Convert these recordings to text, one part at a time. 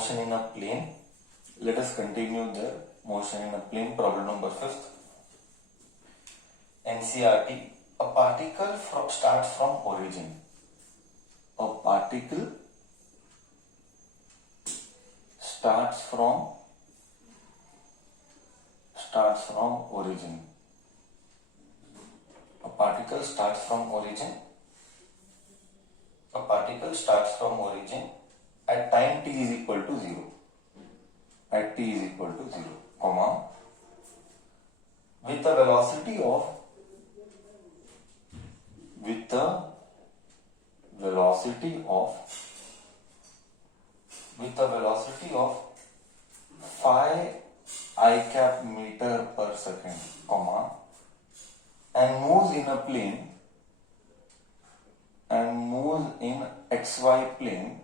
motion in a plane. Let us continue the motion in a plane. Problem number 5th. NCERT. A particle starts from origin. A particle starts from origin. A particle starts from origin. A particle starts from origin at time t is equal to 0. At t is equal to 0, comma, with a velocity of 5 I cap meter per second, comma, and moves in a plane xy plane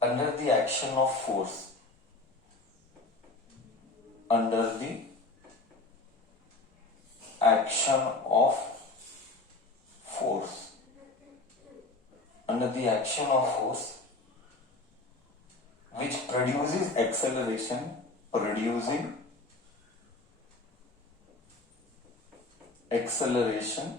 under the action of force, under the action of force which produces acceleration, producing acceleration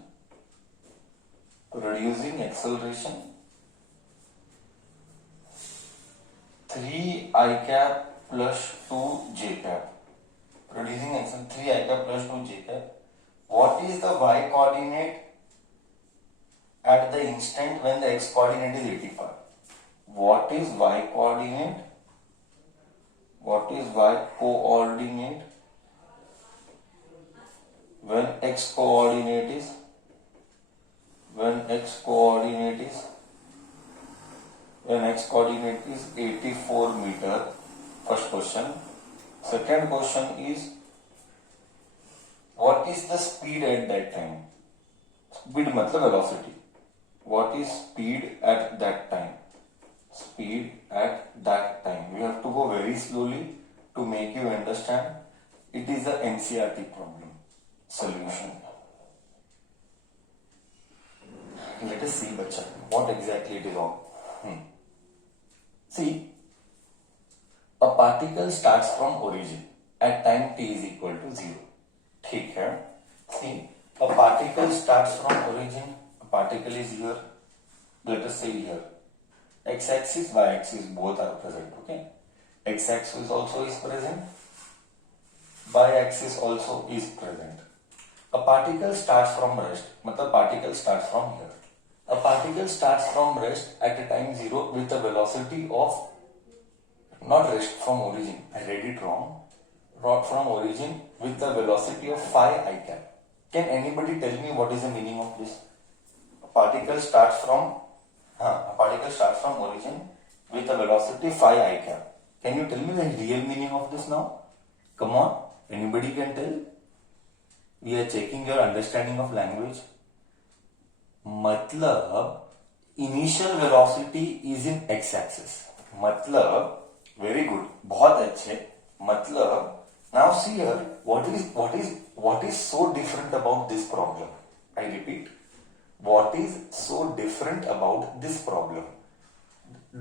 3 I cap plus 2 j cap, producing acceleration 3 I cap plus 2 j cap. What is the y coordinate at the instant when the x coordinate is 85? What is y coordinate when x coordinate is 84 meter? First question. Second question is, what is the speed at that time? Speed matlab velocity. What is speed at that time? We have to go very slowly to make you understand. It is a NCERT problem. Solution. Let us see, bacha, what exactly it is all. See, a particle starts from origin at time t is equal to 0. ठीक है. See, a particle starts from origin. A particle is here. Let us say here. X-axis, y-axis both are present. Okay. X-axis also is present. Y-axis also is present. A particle starts from rest. मतलब particle starts from here. A particle starts from rest at a time 0 with a velocity of, not rest, from origin. I read it wrong. From origin with a velocity of 5 I cap. Can anybody tell me what is the meaning of this? A particle starts from origin with a velocity 5 I cap. Can you tell me the real meaning of this now? Come on, anybody can tell? We are checking your understanding of language. मतलब initial velocity is in x-axis. मतलब very good, बहुत अच्छे. मतलब now see here, what is so different about this problem? I repeat, what is so different about this problem?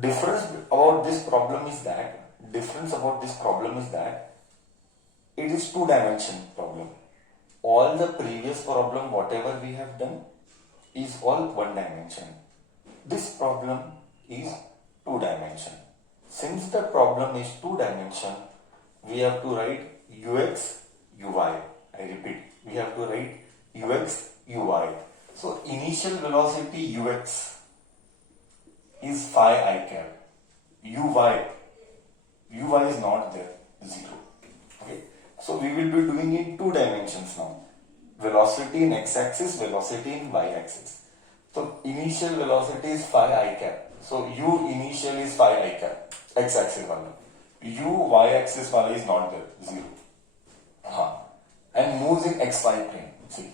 Difference about this problem is that it is two-dimension problem. All the previous problem, whatever we have done, is all one dimension. This problem is two dimension. Since the problem is two dimension, we have to write ux, uy. I repeat, we have to write ux, uy. So initial velocity ux is 5 I cap. Uy is not there, 0. Okay. So we will be doing in two dimensions now. Velocity in x-axis, velocity in y-axis. So initial velocity is 5 I cap. So u initial is 5 I cap. X-axis wala. U y-axis wala is not there, 0. And moves in xy plane. See,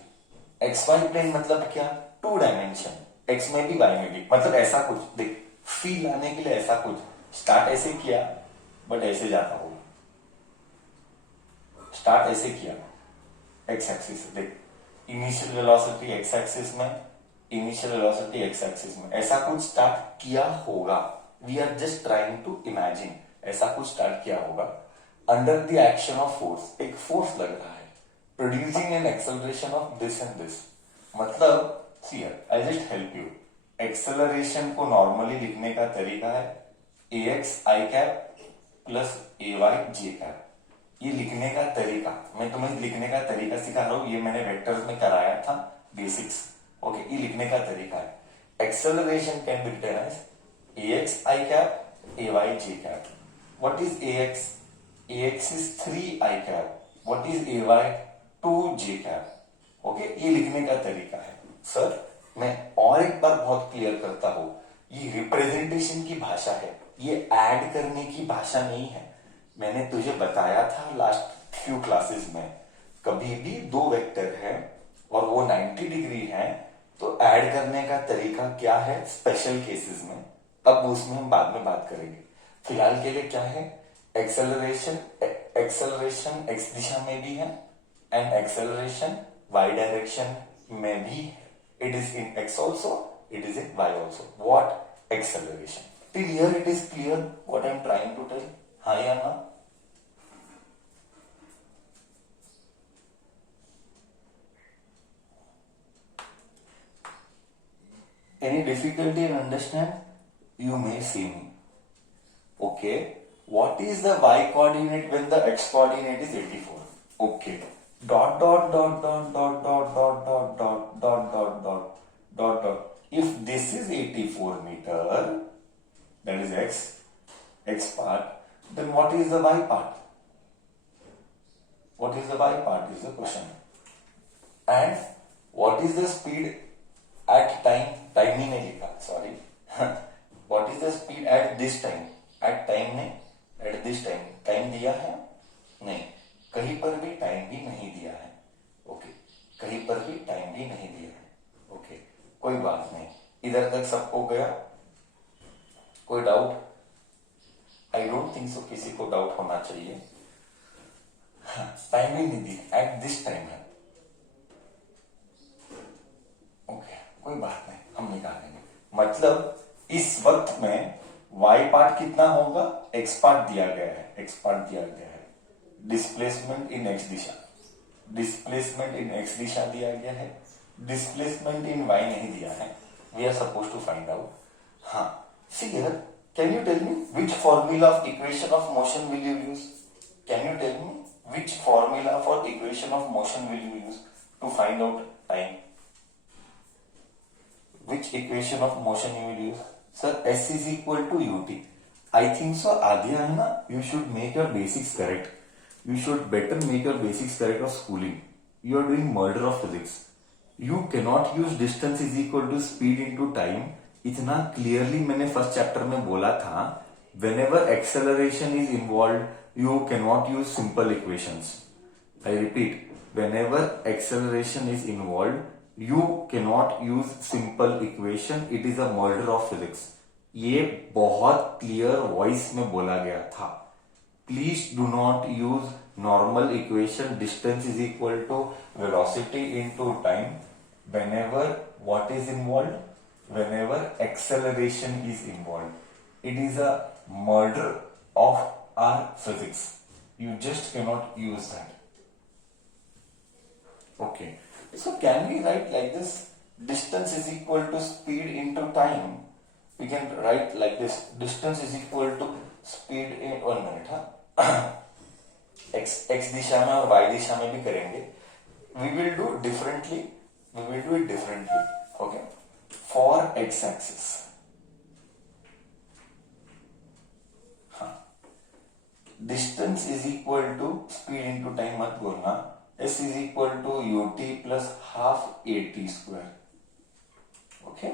xy plane मतलब क्या? Two dimension. X में भी y में भी. मतलब ऐसा कुछ देख. फील आने के लिए ऐसा कुछ. स्टार्ट ऐसे किया, बट ऐसे जाता होगा. स्टार्ट ऐसे किया. x एक्सिस देख, इनिशियल वेलोसिटी x एक्सिस में, इनिशियल वेलोसिटी एक्स एक्सिस में ऐसा कुछ स्टार्ट किया होगा. We are just trying to imagine. ऐसा कुछ स्टार्ट किया होगा under the action of force. एक फोर्स लग रहा है producing an acceleration of this and this. मतलब see I just help you. Acceleration को नॉर्मली लिखने का तरीका है A X I cap plus A Y J cap. ये लिखने का तरीका, मैं तुम्हें लिखने का तरीका सिखा रहा हूं. ये मैंने वेक्टर्स में कराया था बेसिक्स. ओके, ये लिखने का तरीका है. Acceleration can be written as A X I cap A Y J cap. What is A X? A X is 3 I cap. What is A Y? 2 J cap. Okay, ये लिखने का तरीका है. सर मैं और एक बार बहुत क्लियर करता हूं, ये रिप्रेजेंटेशन की भाषा है, ये ऐड करने की भाषा नहीं है. मैंने तुझे बताया था लास्ट फ्यू क्लासेस में, कभी भी दो वेक्टर है और वो 90 डिग्री है तो ऐड करने का तरीका क्या है स्पेशल केसेस में. अब उसमें हम बाद में बात करेंगे. फिलहाल के लिए क्या है, एक्सेलरेशन एक्स दिशा में भी है एंड एक्सेलरेशन वाई डायरेक्शन में भी. It is in X also, it is in Y also. What? Acceleration. Till here it is clear what I am trying to tell? हाँ या ना? Any difficulty in understand? You may see me. Okay. What is the y coordinate when the x coordinate is 84? Okay. Dot dot dot dot dot dot dot dot dot dot dot dot dot dot. If this is 84 meter, that is x part, then what is the y part? What is the y part is the question. And what is the speed at time? Time ही नहीं लिखा, sorry. What is the speed at this time? At time ने at this time time दिया है? नहीं. कहीं पर भी टाइम भी नहीं दिया है. ओके, कहीं पर भी टाइम भी नहीं दिया है. ओके, कोई बात नहीं. इधर तक सबको गया? कोई doubt? I don't think so किसी को डाउट होना चाहिए. टाइम ही नहीं दी, एट दिस टाइम है. ओके, कोई बात नहीं, हम निकालेंगे. मतलब इस वक्त में y पार्ट कितना होगा? x पार्ट दिया गया है, x पार्ट दिया गया है. डिस्प्लेसमेंट इन x दिशा, डिस्प्लेसमेंट इन x दिशा दिया गया है. डिस्प्लेसमेंट इन y नहीं दिया है. We are suppose to find out. हाँ, see here, can you tell me which formula of equation of motion will you use? Can you tell me which formula for equation of motion will you use to find out time? Which equation of motion you will use? Sir, S is equal to ut. I think so. Adhyana, you should make your basics correct. You should better make your basics correct of schooling. You are doing murder of physics. You cannot use distance is equal to speed into time. इतना clearly मैंने first chapter में बोला था. Whenever acceleration is involved, you cannot use simple equations. I repeat, whenever acceleration is involved, you cannot use simple equation. It is a murder of physics. ये बहुत clear voice में बोला गया था. Please do not use normal equation distance is equal to velocity into time whenever what is involved, whenever acceleration is involved. It is a murder of our physics. You just cannot use that. Okay. So can we write like this? Distance is equal to speed into time. We can write like this. Distance is equal to speed in 1 minute. x दिशा में और y दिशा में भी करेंगे. We will do differently. We will do it differently. Okay. For x axis. Distance is equal to speed into time मत बोलना. S is equal to ut plus half at square. Okay.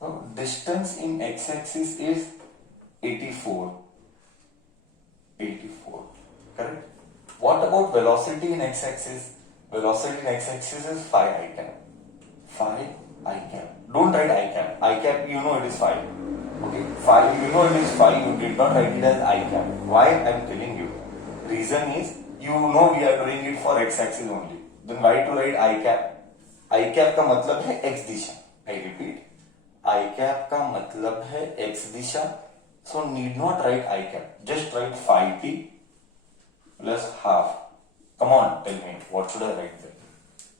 So distance in x-axis is 84. 84. Correct. What about velocity in x-axis? Velocity in x-axis is phi I cap. Phi I cap. Don't write I cap. I cap, you know it is phi. Okay. Phi, you know it is phi. You did not write it as I cap. Why? I am telling you. Reason is, you know we are doing it for x axis only. Then why to write I cap? I cap का मतलब है x Disha. I repeat, I cap का मतलब है x Disha. So need not write I cap. Just write phi t plus half. Come on, tell me what should I write there?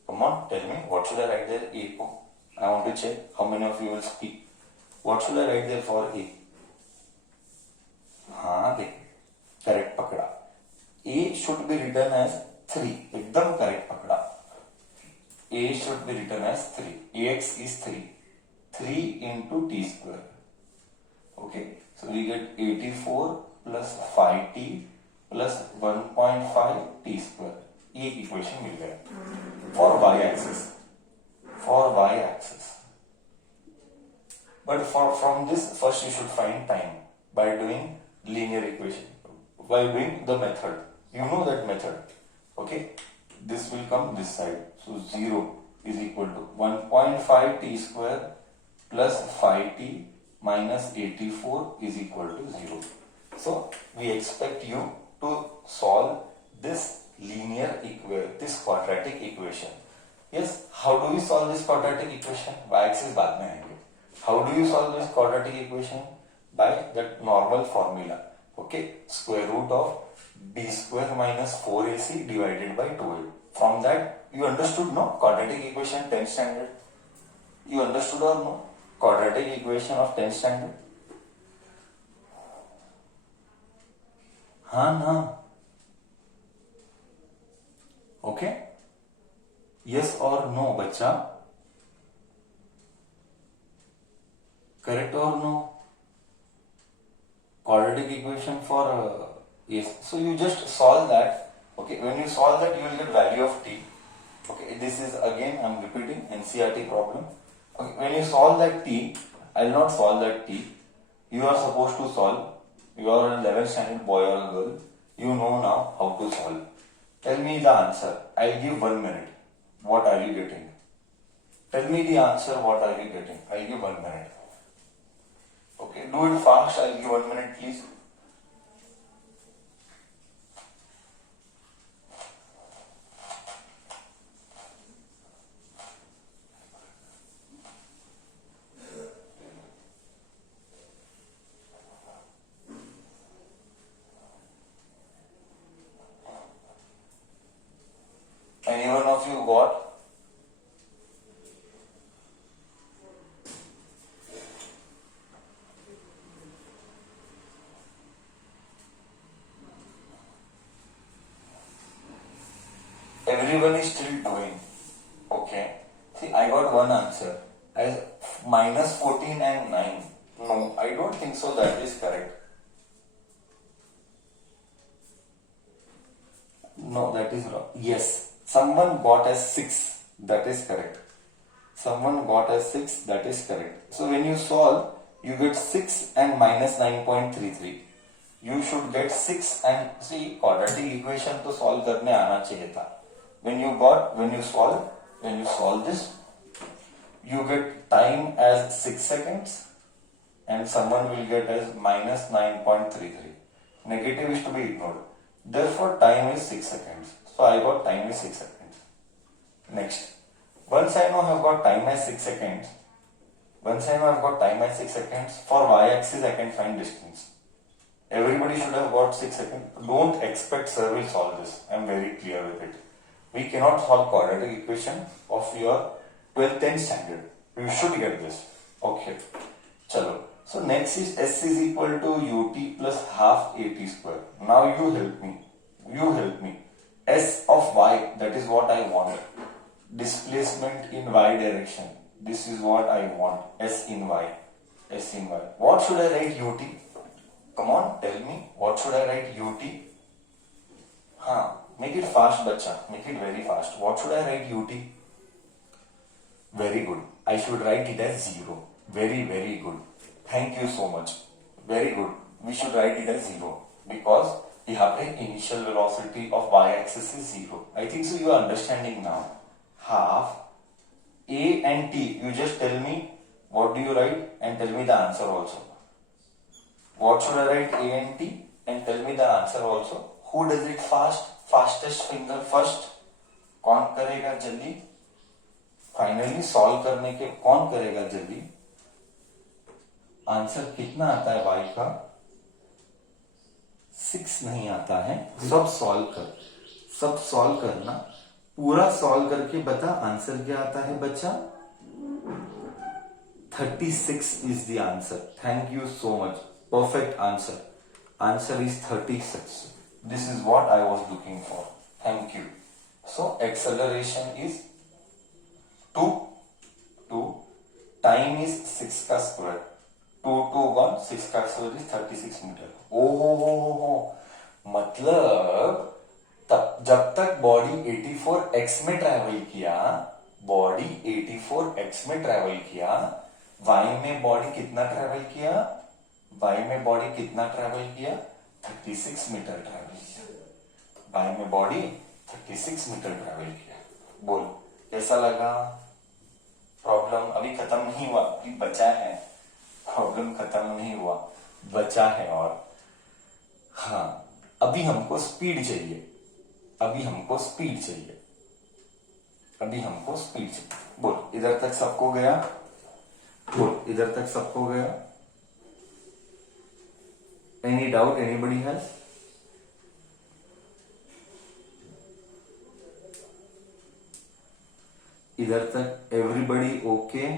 Come on, tell me what should I write there? A. I want to check how many of you will speak. What should I write there for A? हाँ देख, correct पकड़ा. A should be written as 3. एकदम correct पकड़ा. A should be written as 3. Ax is 3. 3 into t square. Okay, so we get 84 plus 5t plus 1.5 t square. ये equation मिल गया for y axis. For y axis. But from this, first you should find time by doing linear equation, by doing the method. You know that method. Okay, this will come this side. So 0 is equal to 1.5 t square plus 5t minus 84 is equal to 0. So we expect you to solve this this quadratic equation. Yes, how do we solve this quadratic equation? Y-axis बाद में आएंगे. How do you solve this quadratic equation? By that normal formula. Okay, square root of b square minus 4ac divided by 2a. From that, you understood, no? Quadratic equation 10th standard. You understood or no? Quadratic equation of 10th standard. हाँ ना. Okay? Yes or no, बच्चा? Correct or no? Quadratic equation for yes. So you just solve that. Okay, when you solve that, you will get value of t. Okay, this is again I am repeating NCERT problem. Okay, when you solve that t, I will not solve that t. You are supposed to solve. You are an 11th standard boy or girl. You know now how to solve. Tell me the answer. I'll give 1 minute. What are you getting? Tell me the answer. What are you getting? I'll give 1 minute. Okay, do it fast. I'll give 1 minute, please. Anyone of you got? Everyone is still doing. Okay. See, I got one answer as minus 14 and 9. No, I don't think so. That is correct. No, that is wrong. Yes. Someone got as 6. That is correct. Someone got as 6. That is correct. So when you solve, you get 6 and minus 9.33. You should get 6 and see quadratic equation to solve करने आना चाहिए था. When you solve this, you get time as 6 seconds and someone will get as minus 9.33. Negative is to be ignored. Therefore, time is 6 seconds. So I got time is 6 seconds. Next, once I know I have got time as 6 seconds, for y-axis I can find distance. Everybody should have got 6 seconds. Don't expect sir will solve this. I am very clear with it. We cannot solve quadratic equation of your 12th 10th standard. You should get this. Okay. Chalo. So next is S is equal to ut plus half at square. Now you help me. S of y, that is what I want. Displacement in y direction. This is what I want. S in y. What should I write ut? Come on, tell me. What should I write ut? Make it fast, bacha. Make it very fast. What should I write ut? Very good. I should write it as 0. Very, very good. Thank you so much. Very good. We should write it as 0 because यहाँ पे initial velocity of y-axis is 0. I think so you are understanding now. Half a and t. You just tell me what do you write and tell me the answer also. What should I write a and t and tell me the answer also. Who does it fast? Fastest finger first. कौन करेगा जल्दी? Finally solve करने के कौन करेगा जल्दी? Answer कितना आता है y का? 6 नहीं आता है। सब सॉल्व कर, सब सॉल्व करना, पूरा सॉल्व करके बता आंसर क्या आता है बच्चा। 36 is the answer. Thank you so much. Perfect answer. Answer is 36. This is what I was looking for. Thank you. So acceleration is 2. Time is 6 का square. 2 1 6 का square is 36 मीटर। ओहो, मतलब तब जब तक बॉडी 84x में travel किया, body 84x में ट्रैवल किया, y में बॉडी कितना ट्रैवल किया? y में बॉडी कितना ट्रैवल किया? 36 मीटर ट्रैवल किया। y में बॉडी 36 मीटर ट्रैवल किया। बोल कैसा लगा? प्रॉब्लम अभी खत्म नहीं हुआ, अभी बचा है। प्रॉब्लम खत्म नहीं हुआ, बचा है। और हाँ, अभी हमको स्पीड चाहिए, अभी हमको स्पीड चाहिए, अभी हमको स्पीड चाहिए। बोल इधर तक सबको गया? बोल इधर तक सबको गया? Any doubt? Anybody has? इधर तक everybody okay?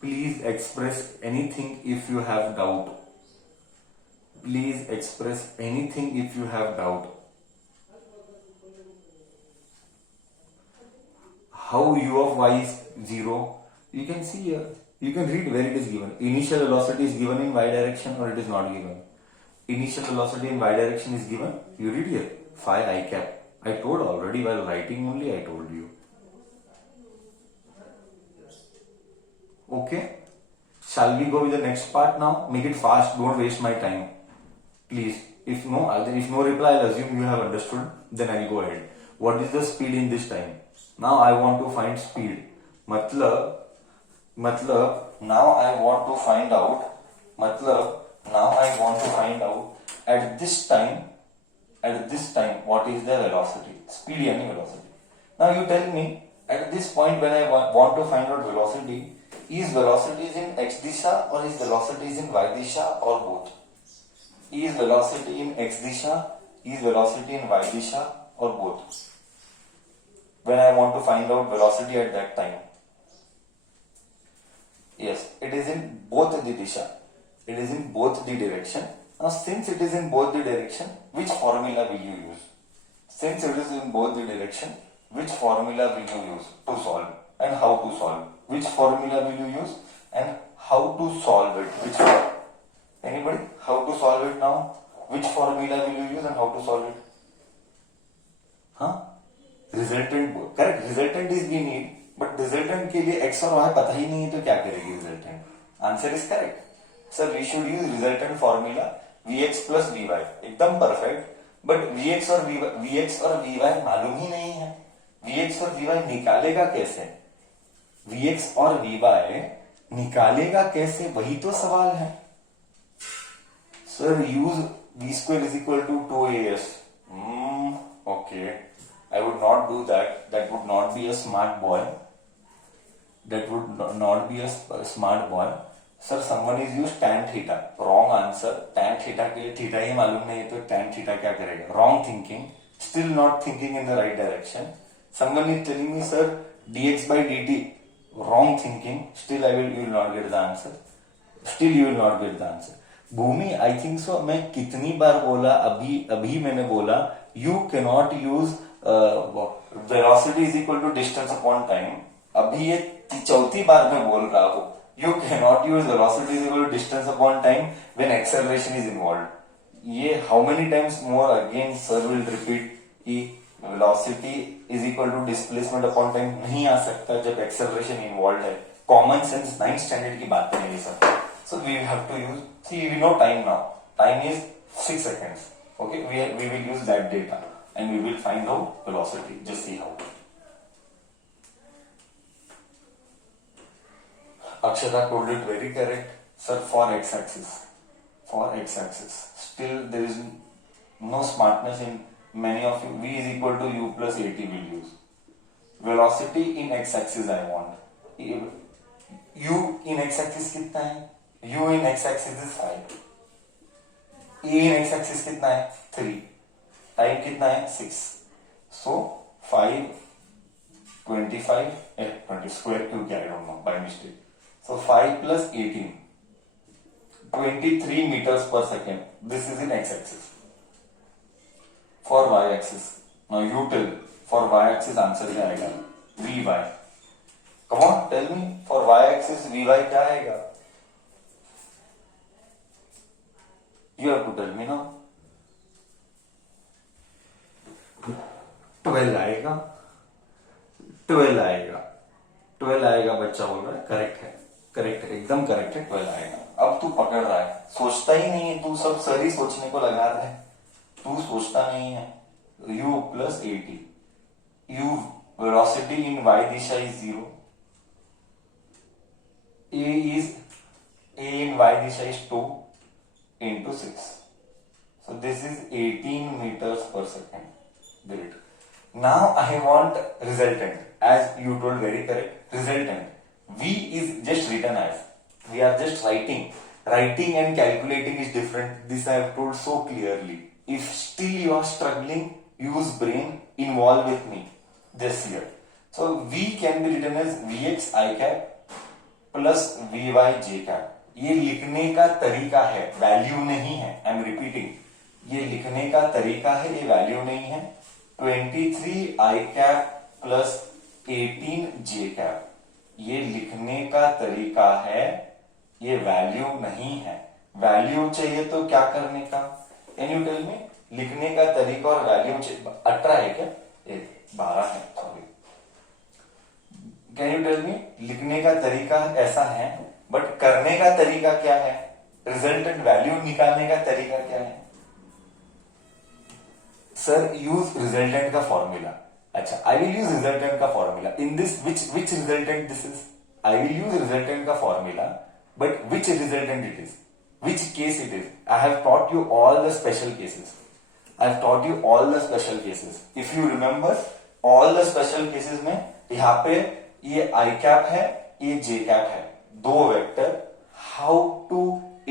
Please express anything if you have doubt. Please express anything if you have doubt. How u of y is 0? You can see here. You can read where it is given. Initial velocity is given in y direction or it is not given. Initial velocity in y direction is given. You read here. Phi I cap. I told already while writing only I told you. Okay. Shall we go with the next part now? Make it fast. Don't waste my time. Please. If no reply, I'll assume you have understood. Then I'll go ahead. What is the speed in this time? Now I want to find speed. मतलब now I want to find out. मतलब now I want to find out at this time what is the velocity? Speed यानी velocity. Now you tell me at this point when I want to find out velocity, is velocity in x disha or is velocity in y disha or both? Is velocity in x disha? Is velocity in y disha or both? When I want to find out velocity at that time. Yes, it is in both the disha. It is in both the direction. Now since it is in both the direction, which formula will you use? Since it is in both the direction, which formula will you use to solve and how to solve? Which formula will you use and how to solve it? Anybody? How to solve it now? Which formula will you use and how to solve it? Huh? Resultant correct, resultant is we need, but resultant के लिए x और Y पता ही नहीं है तो क्या करेगी resultant? Answer is correct sir, we should use resultant formula V X plus V Y, एकदम परफेक्ट। बट वी एक्स और वी वाई मालूम ही नहीं है। वी एक्स और वी वाई निकालेगा कैसे? वी एक्स और वी वाई निकालेगा कैसे, वही तो सवाल है। Sir use V square is equal to 2as। ओके, I would not do that. That would not be a smart boy. That would not be a smart boy. Sir, someone is used tan theta. Wrong answer. Tan theta के लिए theta ही मालूम नहीं तो tan theta क्या करेगा? Wrong thinking. Still not thinking in the right direction. Someone is telling me, sir, dx by dt. Wrong thinking. Still you will not get the answer. Still you will not get the answer. Bhumi, I think so. मैं कितनी बार बोला? अभी मैंने बोला you cannot use velocity is equal to distance upon time. अभी ये चौथी बार मैं बोल रहा हूं, you can not use velocity is equal to distance upon time when acceleration is involve. ये how many times more again sir will repeat कि velocity is equal to displacement upon time नहीं आ सकता जब एक्सेलरेशन इन्वॉल्व है। Common sense 9th standard की बात करेंगे sir. So we have to use, see we know time now, time is 6 seconds. Okay, we will use that data and we will find out velocity. Just see how. Akshata told it very correct, sir. For x-axis, still there is no smartness in many of you. V is equal to u plus at will use. Velocity in x axis I want, u in x axis कितना है, u in x axis is 5, a in x axis कितना है 3, time कितना है 6, सो 5 25 20 square क्यों किया, I don't know by mistake, so 5 plus 18 23 meters per second. This is in x-axis. For y-axis, now you tell. For y-axis answer क्या आएगा? Vy. Come on, tell me. For y-axis Vy क्या आएगा? You have to tell me now. 12 आएगा. 12 आएगा. 12 आएगा. बच्चा बोल रहा है करेक्ट है. करेक्ट है, एकदम करेक्ट है, 12 आएगा. अब तू पकड़ रहा है, सोचता ही नहीं है, तू सब सर ही सोचने को लगा रहा है, तू सोचता नहीं है. u plus 80, u velocity in y Disha is 0, a in y Disha is 2 into 6, so this is 18 meters per second. Great. Now I want resultant, as you told very correct, resultant. V is just written as, we are just writing and calculating is different. This I have told so clearly. If still you are struggling, use brain, involve with me this here. So V can be written as Vx I cap plus Vy j cap. ये लिखने का तरीका है, value नहीं है. I am repeating, ये लिखने का तरीका है, ये वैल्यू नहीं है. 23 I cap plus 18 j cap, ये लिखने का तरीका है, ये वैल्यू नहीं है. वैल्यू चाहिए तो क्या करने का, कैन यू टेल मी? लिखने का तरीका और वैल्यू चाहिए. 18 है क्या? 12 है, sorry. Can you tell me? लिखने का तरीका ऐसा है, बट करने का तरीका क्या है? रिजल्टेंट वैल्यू निकालने का तरीका क्या है? सर यूज रिजल्टेंट का फॉर्मूला. अच्छा, आई विल यूज रिजल्टेंट का formula. In this which resultant this is? I will use resultant का formula, but which resultant it is, which case it is? I have taught you all the special cases. I have taught you all the special cases. If you remember, all the special cases में यहाँ पे ये I cap है, ये J cap है, दो vector. How to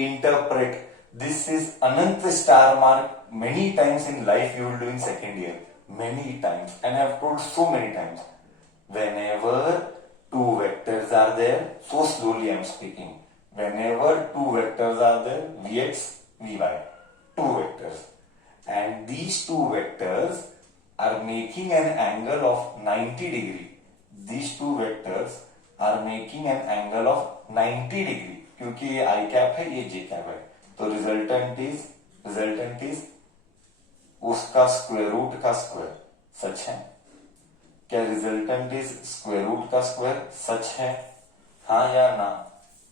interpret? This is Anant star mark. Many times in life you will do in second year. Many times, and I have told so many times. Whenever two vectors are there, so slowly I am speaking. Whenever two vectors are there, Vx, Vy, two vectors, and these two vectors are making an angle of 90 degree. These two vectors are making an angle of 90 degree. क्योंकि ये I cap है, ये J cap है, तो resultant is उसका square root का square. सच है क्या? रिजल्टेंट इज स्क्वायर रूट का स्क्वायर. सच है, हाँ या ना?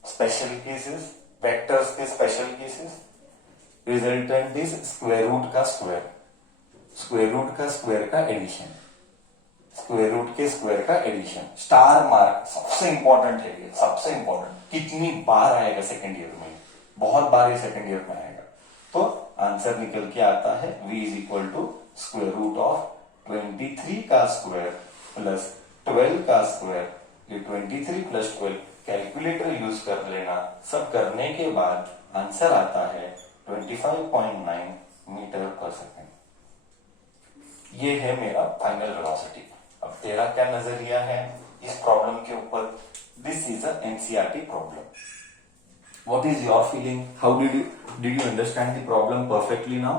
स्पेशल केसेस, वेक्टर्स के special cases. Resultant is square root का स्क्वायर, स्क्वायर रूट का स्क्वायर का एडिशन, स्क्वायर रूट के स्क्वायर का एडिशन. स्टार मार्क सबसे इंपॉर्टेंट है ये, सबसे इंपॉर्टेंट. कितनी बार आएगा सेकेंड ईयर में? बहुत बार ये सेकेंड ईयर में आएगा. तो आंसर निकल के आता है v is equal to square root of 23 का स्क्वायर प्लस 12 का स्क्वायर. ये 23 प्लस 12 कैलकुलेटर यूज कर लेना. सब करने के बाद आंसर आता है 25.9 मीटर पर सेकेंड. ये है मेरा फाइनल वेलोसिटी. अब तेरा क्या नजरिया है इस प्रॉब्लम के ऊपर? This is a NCERT problem. What is your feeling? How did you understand the problem perfectly now?